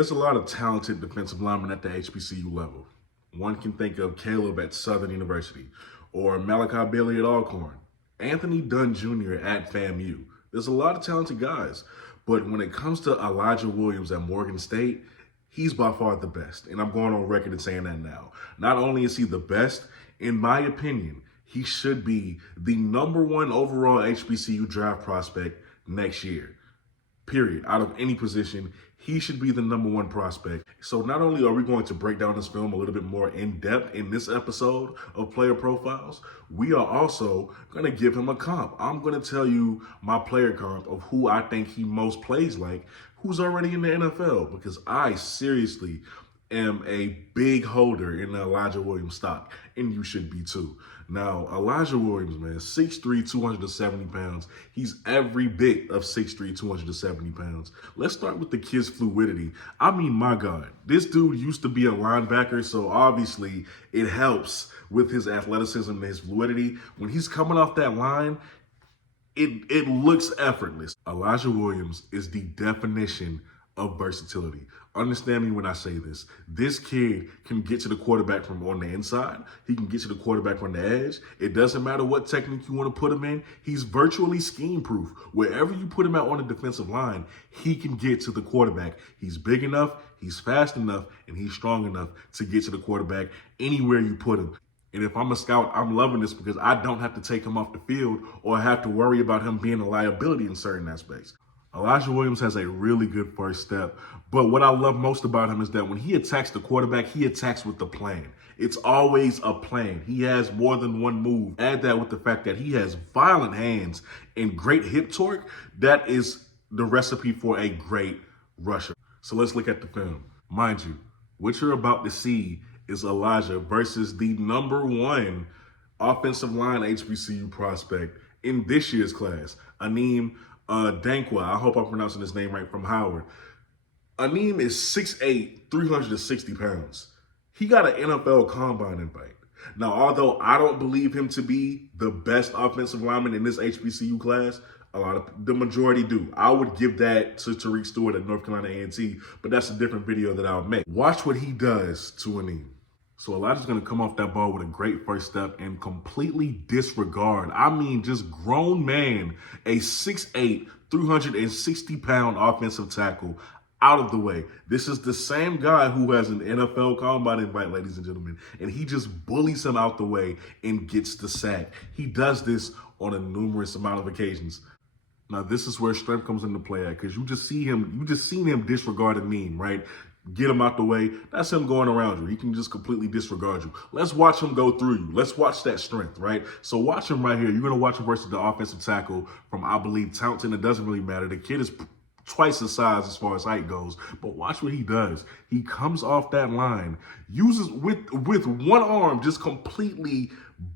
There's a lot of talented defensive linemen at the HBCU level. One can think of Caleb at Southern University, or Malachi Bailey at Alcorn, Anthony Dunn Jr. at FAMU. There's a lot of talented guys, but when it comes to Elijah Williams at Morgan State, he's by far the best, and I'm going on record and saying that now. Not only is he the best, in my opinion, he should be the #1 overall HBCU draft prospect next year. Period. Out of any position, he should be the #1 prospect. So not only are we going to break down this film a little bit more in depth in this episode of Player Profiles, we are also going to give him a comp. I'm going to tell you my player comp of who I think he most plays like, who's already in the NFL, because I seriously am a big holder in the Elijah Williams stock, and you should be too. Now, Elijah Williams, man, 6'3", 270 pounds. He's every bit of 6'3", 270 pounds. Let's start with the kid's fluidity. I mean, my God, this dude used to be a linebacker, so obviously it helps with his athleticism and his fluidity. When he's coming off that line, it looks effortless. Elijah Williams is the definition of versatility. Understand me when I say this. This kid can get to the quarterback from on the inside. He can get to the quarterback on the edge. It doesn't matter what technique you want to put him in. He's virtually scheme-proof. Wherever you put him out on the defensive line, he can get to the quarterback. He's big enough, he's fast enough, and he's strong enough to get to the quarterback anywhere you put him. And if I'm a scout, I'm loving this because I don't have to take him off the field or have to worry about him being a liability in certain aspects. Elijah Williams has a really good first step, but what I love most about him is that when he attacks the quarterback, he attacks with the plan. It's always a plan. He has more than one move. Add that with the fact that he has violent hands and great hip torque. That is the recipe for a great rusher. So let's look at the film. Mind you, what you're about to see is Elijah versus the #1 offensive line HBCU prospect in this year's class, Aneem Dankwa. I hope I'm pronouncing his name right, from Howard. Aneem is 6'8", 360 pounds. He got an NFL Combine invite. Now, although I don't believe him to be the best offensive lineman in this HBCU class, the majority do. I would give that to Tariq Stewart at North Carolina A&T, but that's a different video that I'll make. Watch what he does to Aneem. So Elijah's going to come off that ball with a great first step and completely disregard, I mean just grown man, a 6'8", 360-pound offensive tackle out of the way. This is the same guy who has an NFL Combine invite, ladies and gentlemen, and he just bullies him out the way and gets the sack. He does this on a numerous amount of occasions. Now, this is where strength comes into play at, because you just seen him disregard a meme, right? Get him out the way. That's him going around you. He can just completely disregard you. Let's watch him go through you. Let's watch that strength, right? So watch him right here. You're going to watch him versus the offensive tackle from, I believe, Taunton. It doesn't really matter. The kid is twice the size as far as height goes. But watch what he does. He comes off that line, uses with one arm, just completely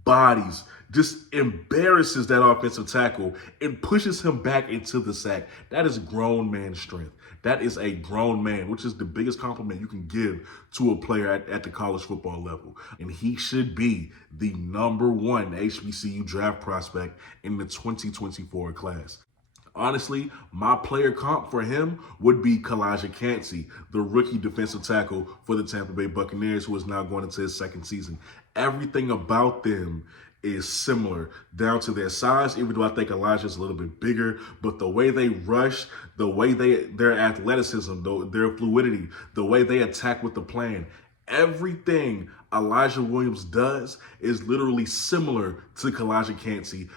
bodies, just embarrasses that offensive tackle and pushes him back into the sack. That is grown man strength. That is a grown man, which is the biggest compliment you can give to a player at the college football level. And he should be the #1 HBCU draft prospect in the 2024 class. Honestly, my player comp for him would be Kalijah Kancey, the rookie defensive tackle for the Tampa Bay Buccaneers, who is now going into his second season. Everything about them is similar down to their size, even though I think Elijah is a little bit bigger, but the way they rush, the way their athleticism, their fluidity, the way they attack with the plan, everything Elijah Williams does is literally similar to Kalijah Kancey.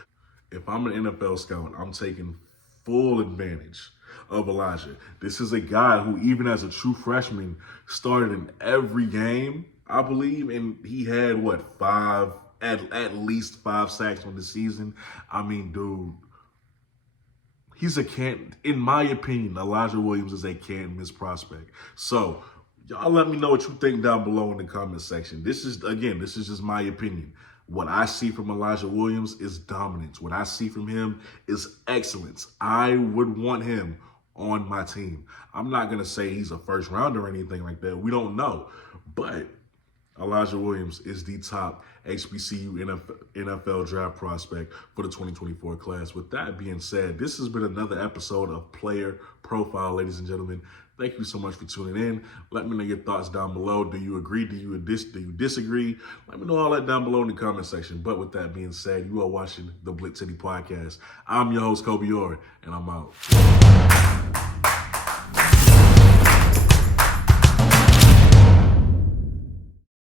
If I'm an NFL scout, I'm taking full advantage of Elijah. This is a guy who, even as a true freshman, started in every game, I believe, and he had, at least 5 sacks on the season. I mean, dude, in my opinion, Elijah Williams is a can't-miss prospect. So, y'all let me know what you think down below in the comment section. This is just my opinion. What I see from Elijah Williams is dominance. What I see from him is excellence. I would want him on my team. I'm not going to say he's a first rounder or anything like that. We don't know. But Elijah Williams is the top HBCU NFL draft prospect for the 2024 class. With that being said, this has been another episode of Player Profile, ladies and gentlemen. Thank you so much for tuning in. Let me know your thoughts down below. Do you agree? Do you disagree? Let me know all that down below in the comment section. But with that being said, you are watching the BlitzCity Podcast. I'm your host, Kobe Orr, and I'm out.